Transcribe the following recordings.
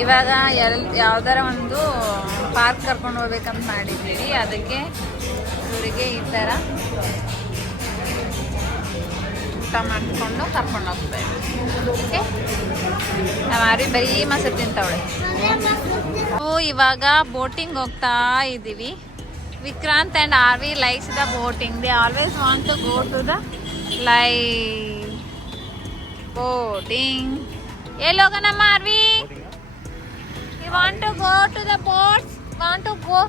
ಇವಾಗ ಯಾವ್ದಾರ ಒಂದು ಪಾರ್ಕ್ ಕರ್ಕೊಂಡು ಹೋಗ್ಬೇಕಂತ ಮಾಡಿದ್ದೀವಿ. ಅದಕ್ಕೆ ಇವರಿಗೆ ಈ ಥರ ಊಟ ಮಾಡಿಕೊಂಡು ಕರ್ಕೊಂಡು ಹೋಗ್ತಾ ಇದ್ದೀವಿ. ಓಕೆ, ನಾವ್ಯಾರು ಬರೀ ಮೊಸರು ತಿಂತಾವಳೆ. ಇವಾಗ ಬೋಟಿಂಗ್ ಹೋಗ್ತಾ ಇದ್ದೀವಿ. Vikrant and Aarvi likes the boating. They always want to go to the live boating. Hello Ganamma, Arvi. You want to go to the boats? Want to go?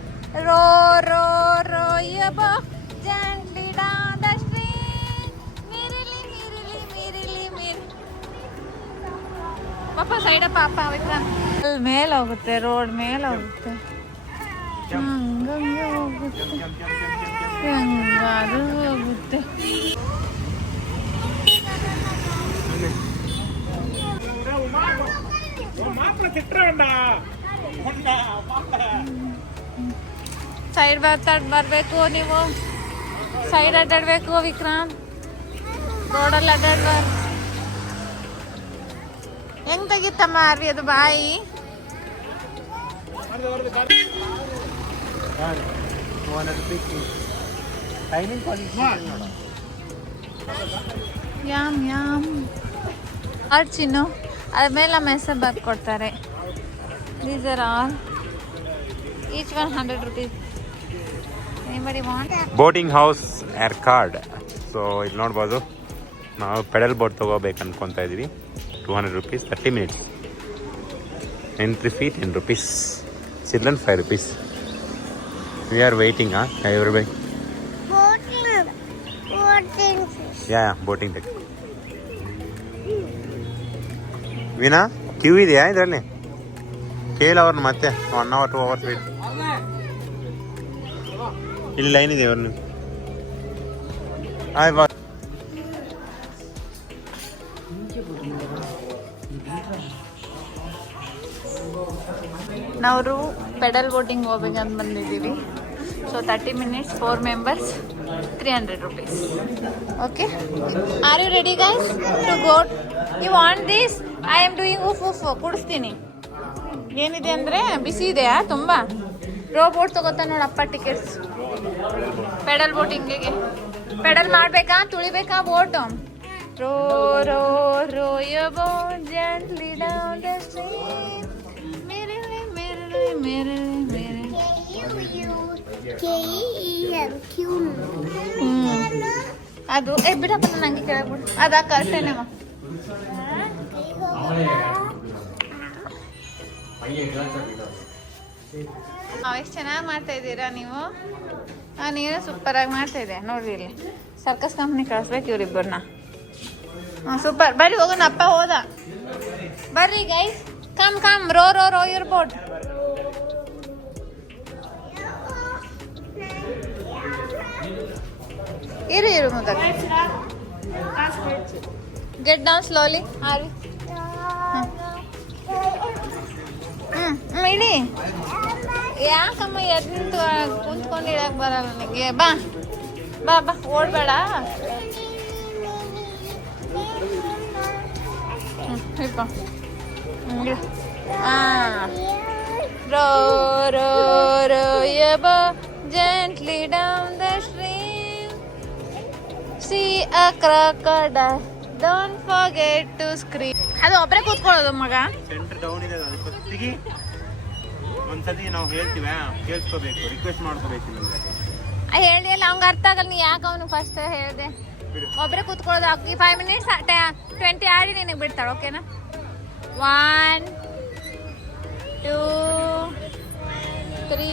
Row, row, row your boat gently down the stream. Merrily, merrily, merrily, merrily. Papa, side up, Papa. Vikrant. ಮೇಲೆ ಹೋಗುತ್ತೆ, road ಮೇಲೆ ಹೋಗುತ್ತೆ. ಹಂಗಂಗೆ ಹೋಗುತ್ತೆ, ಹೆಂಗಾದ್ರೂ ಹೋಗುತ್ತೆ. Side ಬರ್ಬೇಕು ನೀವು, side ಅಡ್ಡಾಡ್ಬೇಕು Vikrant, ರೋಡಲ್ಲಿ ಅಡ್ಡಾಡ್ಬಾರ್ದು. ಹೆಂಗ್ ತೆಗಿತಮ್ಮ ಆರ್ವಿ ಅದು ಬಾಯಿ? ಯಾಮ್ ಯಾಮ್ ಚಿನ್ನು. ಅದ್ಮೇಲೆ ನಮ್ಮ ಹೆಸರು ಬರ್ದು ಕೊಡ್ತಾರೆ. These are all, each one 100 rupees. Anybody want? Boating house ಏರ್ಕಾರ್ಡ್. ಸೊ ಇಲ್ಲಿ ನೋಡ್ಬೋದು, ನಾವು ಪೆಡಲ್ ಬೋಟ್ ತೊಗೋಬೇಕು ಅನ್ಕೊತಾ ಇದ್ದೀವಿ. 200 rupees, 30 minutes. Entry fee 10 rupees. Children 5 rupees. We are waiting, everybody. Boating. Yeah, boating. Veena, queue ಇದೆಯಾ ಇದರಲ್ಲಿ? ಕೇಳಿ ಅವ್ರನ್ನ ಮತ್ತೆ 1 hour 2 hours ವೇಟ್. ಇಲ್ಲಿ ಲೈನ್ ಇದೆ ಅವ್ರನ್ನ. ಆಯ್ತು, ನಾವು ಪೆಡಲ್ ಬೋಟಿಂಗ್ ಹೋಗ್ಬೇಕಂತ ಬಂದಿದ್ದೀವಿ. So 30 minutes, 4 members, 300 rupees. Okay, are you ready guys to go? You want this? I am doing ಉಫ್ ಕುಡಿಸ್ತೀನಿ. ಏನಿದೆ ಅಂದರೆ ಬಿಸಿ ಇದೆಯಾ ತುಂಬ? ರೋ ಬೋಟ್ ತಗೋತಾ ನೋಡಪ್ಪ ಟಿಕೆಟ್ಸ್. ಪೆಡಲ್ ಬೋಟಿಂಗಿಗೆ ಪೆಡಲ್ ಮಾಡಬೇಕಾ, ತುಳಿಬೇಕಾ boat? Row rho rho your boat gently down the stream. Merrily, merrily, merrily, merrily. ಅದು ಬಿಡಪ್ಪ, ನಂಗೆ ಕೇಳ್ಬಿಡು. ಅದಾ ಕರೆಕ್ಟೇನಮ್ಮ? ಎಷ್ಟು ಚೆನ್ನಾಗಿ ಮಾಡ್ತಾ ಇದ್ದೀರಾ ನೀವು. ನೀನು ಸೂಪರಾಗಿ ಮಾಡ್ತಾ ಇದ್ದೆ ನೋಡ್ರಿ. ಇಲ್ಲಿ ಸರ್ಕಸ್ ಕಂಪ್ನಿ ಕಳಿಸ್ಬೇಕು ಇವರಿಬ್ಬರನ್ನ. ಸೂಪರ್, ಬರ್ರಿ ಹೋಗೋಣ. ಅಪ್ಪ ಹೋದ, ಬರ್ರಿ guys, come come, row rho row your boat. ಇರು ಮುದ. Get down slowly Arvi. ಇಡಿ. ಯಾಕಮ್ಮ ಎದ್ದು ಕುಂತ್ಕೊಂಡು ಇಡಕ್ ಬರಲ್ಲ ನನಗೆ. ಬಾ ಬಾ ಬಾ, ಓಡ್ಬೇಡ. ಹಿಡ್ಕೊ. ರೋ rho rho your boat gently down the stream. See a crocodile, don't forget to scream. ಅದು ಒಬ್ಬರೇ ಕೂತ್ಕೊಳ್ಳೋದು ಮಗ. ಸೆಂಟರ್ ಡೌನ್ ಇದೆ, ಅದಕ್ಕೆ ಒಂದ್ಸತಿ ನಾವು ಹೇಳ್ತೀವಿ, ಕೇಳಿಸ್ಕೋಬೇಕು, ರಿಕ್ವೆಸ್ಟ್ ಮಾಡ್ಕೋಬೇಕು. ಹೇಳಿ ಅಲ್ಲ, ಅವ್ನಿಗೆ ಅರ್ಥ ಆಗಲ್ಲ. ನೀ ಯಾಕೆ ಅವನು ಫಸ್ಟ್ ಹೇಳಿದೆ? ಒಬ್ಬರೇ ಕೂತ್ಕೊಳ್ಳೋದು. 5 minutes 20 ಆಡಿ ನಿನಗೆ ಬಿಡ್ತಾಳೆ. ಓಕೆನಾ? 1 2 3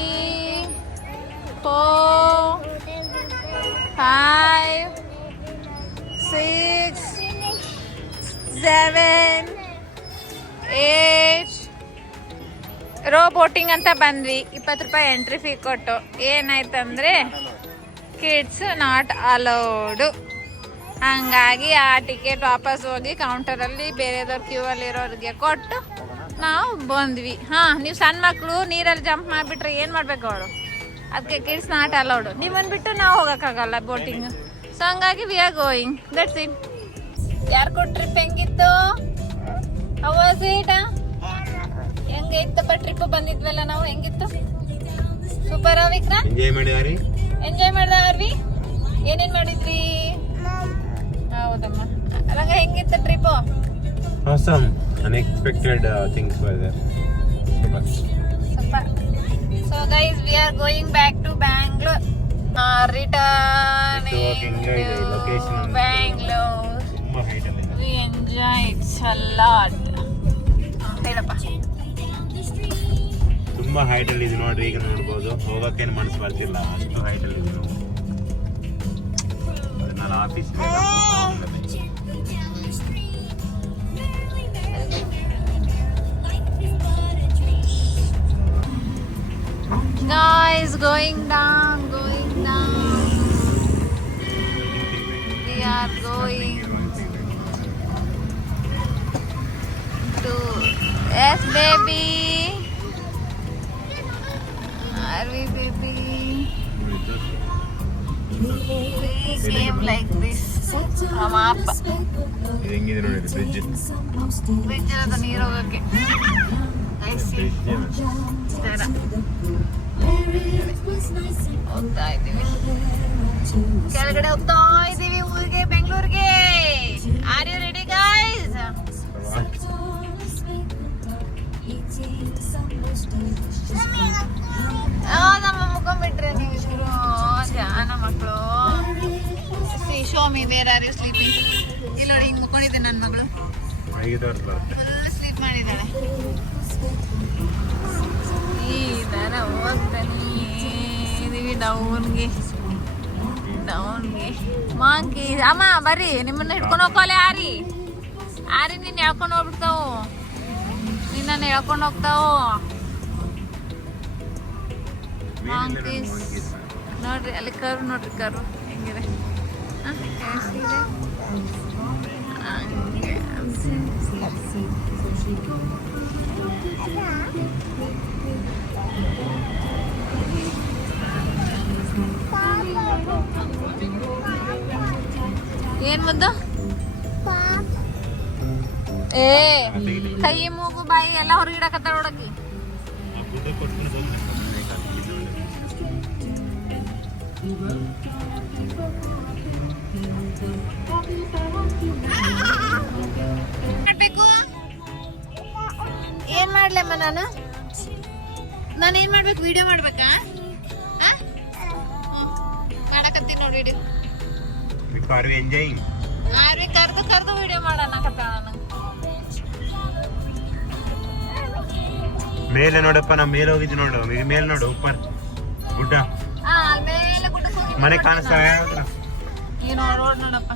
4 5 6 7 8. ರೋ ಬೋಟಿಂಗ್ ಅಂತ ಬಂದ್ವಿ. 20 ರೂಪಾಯಿ ಎಂಟ್ರಿ ಫೀ ಕೊಟ್ಟು. ಏನಾಯ್ತಂದ್ರೆ ಕಿಡ್ಸ್ ನಾಟ್ ಅಲೌಡು. ಹಂಗಾಗಿ ಆ ಟಿಕೆಟ್ ವಾಪಸ್ ಹೋಗಿ ಕೌಂಟರಲ್ಲಿ ಬೇರೆದವ್ರು ಕ್ಯೂ ಅಲ್ಲಿ ಇರೋರಿಗೆ ಕೊಟ್ಟು ನಾವು ಬಂದ್ವಿ. ನೀವು ಸಣ್ಣ ಮಕ್ಕಳು ನೀರಲ್ಲಿ ಜಂಪ್ ಮಾಡಿಬಿಟ್ರೆ ಏನು ಮಾಡ್ಬೇಕು ಅವರು? ಅದಕ್ಕೆ ಕಿಡ್ಸ್ ನಾಟ್ ಅಲೌಡು. ನೀವು ಬಂದ್ಬಿಟ್ಟು ನಾವು ಹೋಗೋಕ್ಕಾಗಲ್ಲ ಬೋಟಿಂಗ್. ಸೊ ಹಂಗಾಗಿ we are going, that's it. ಯಾರ್ಕೋ ಟ್ರಿಪ್ ಹೆಂಗಿತ್ತು? ಹೆಂಗಿತ್ತಪ್ಪ ಟ್ರಿಪ್ ಬಂದಿದ್ವಲ್ಲ ನಾವು, ಹೆಂಗಿತ್ತು? ಸೂಪರ್ ವಿಕ್ರ? ಎಂಜಾಯ್ ಮಾಡ್ದ ಆರ್ವಿ? ಏನೇನ್ ಮಾಡಿದ್ರಿ? ಹೌದಮ್ಮ. ಅವಾಗ ಹೆಂಗಿತ್ತು trip? Awesome. Unexpected things were there. Super. So guys, we are going back to Bangalore. Returning to Bangalore. We enjoyed a lot. ಹೇಳಪ್ಪ. ತುಂಬಾ ಹೈಟ್ ಅಲ್ಲಿ ಇದು ನೋಡ್ರಿ, ಈಗ ನೋಡ್ಬೋದು. ಹೋಗಕ್ಕೇನು ಮನಸ್ಸು ಬರ್ತಿಲ್ಲ, ಅಷ್ಟು ಹೈಟ್ ಅಲ್ಲಿ ಇದು. ನಾನು office Guys, going down. We are going to, yes baby, are we baby? We came like this from up. ಹೆಂಗಿದೆ ನೋಡಿ ಬ್ರಿಡ್ಜ್ ಅದು ನೀರು ಹೋಗಕ್ಕೆ. ಹೋಗ್ತಾ ಇದ್ದೀವಿ, ಕೆಳಗಡೆ ಹೋಗ್ತಾ ಇದ್ದೀವಿ ಊರಿಗೆ, ಬೆಂಗಳೂರಿಗೆ. Are you ready guys? ನಮ್ಮ ಮುಖಂಬಿಟ್ರೆ ನೀವು ಇದ್ರು ಜಾನ ಮಕ್ಕಳು. Show me where are you sleeping? ಇಲ್ಲ ನೋಡಿ, ಹಿಂಗೆ ಮುಕ್ಕೊಂಡಿದ್ದೆ ನನ್ನ ಮಗಳು, ಫುಲ್ ಸ್ಲೀಪ್ ಮಾಡಿದ್ದಾಳೆ. ಈ ಥರ ಹೋಗ್ತಾನೆ ಇದೀವಿ ಡೌನ್ಗೆ. ಮಾಂಕಿ ಅಮ್ಮ ಬರ್ರಿ, ನಿಮ್ಮನ್ನ ಹಿಡ್ಕೊಂಡು ಹೋಗ್ಕೋಲೆ. ಆರಿ ನಿನ್ನ ಹೇಳ್ಕೊಂಡು ಹೋಗ್ಬಿಡ್ತಾವು, ನಿನ್ನನ್ನು ಹೇಳ್ಕೊಂಡು ಹೋಗ್ತಾವು. ಮಾಂಕೀಸ್ ನೋಡ್ರಿ, ಅಲ್ಲಿ ಕರು ನೋಡ್ರಿ, ಕರು ಹೆಂಗಿದೆ ಹಂಗೆ. ಏನ್ ಮುದ್ದು? ಏ ಕೈ ಮೂಗು ಬಾಯಿ ಎಲ್ಲ ಹೊರಗಿಡಕತ್ತಾಳ ಹುಡುಗಿ. ಮಾಡ್ಬೇಕು? ಏನ್ ಮಾಡ್ಲಮ್ಮ ನಾನು ಏನ್ ಮಾಡ್ಬೇಕು? ವಿಡಿಯೋ ಮಾಡ್ಬೇಕಾ? ಮಾಡಕತ್ತೀನಿ ನೋಡಿ ವಿಡಿಯೋ. ಆರ್ವಿ ಕರ್ದು ವಿಡಿಯೋ ಮಾಡೋಣ ಕತ್ತಾಳ. ಮೇಲೆ ನೋಡಪ್ಪ, ನಾ ಮೇಲೆ ಹೋಗಿದ್ದು ನೋಡು, ಮೇಲೆ ನೋಡು, ಉಪ್ಪರ್ ಗುಡ್ಡ, ಮೇಲೆ ಗುಡ್ಡಕ್ಕೆ ಹೋಗಿ ಮನೆ ಕಾಣಿಸ್ತಾವೆ. ನೀನು ರೋಡ್ ನೋಡಪ್ಪ.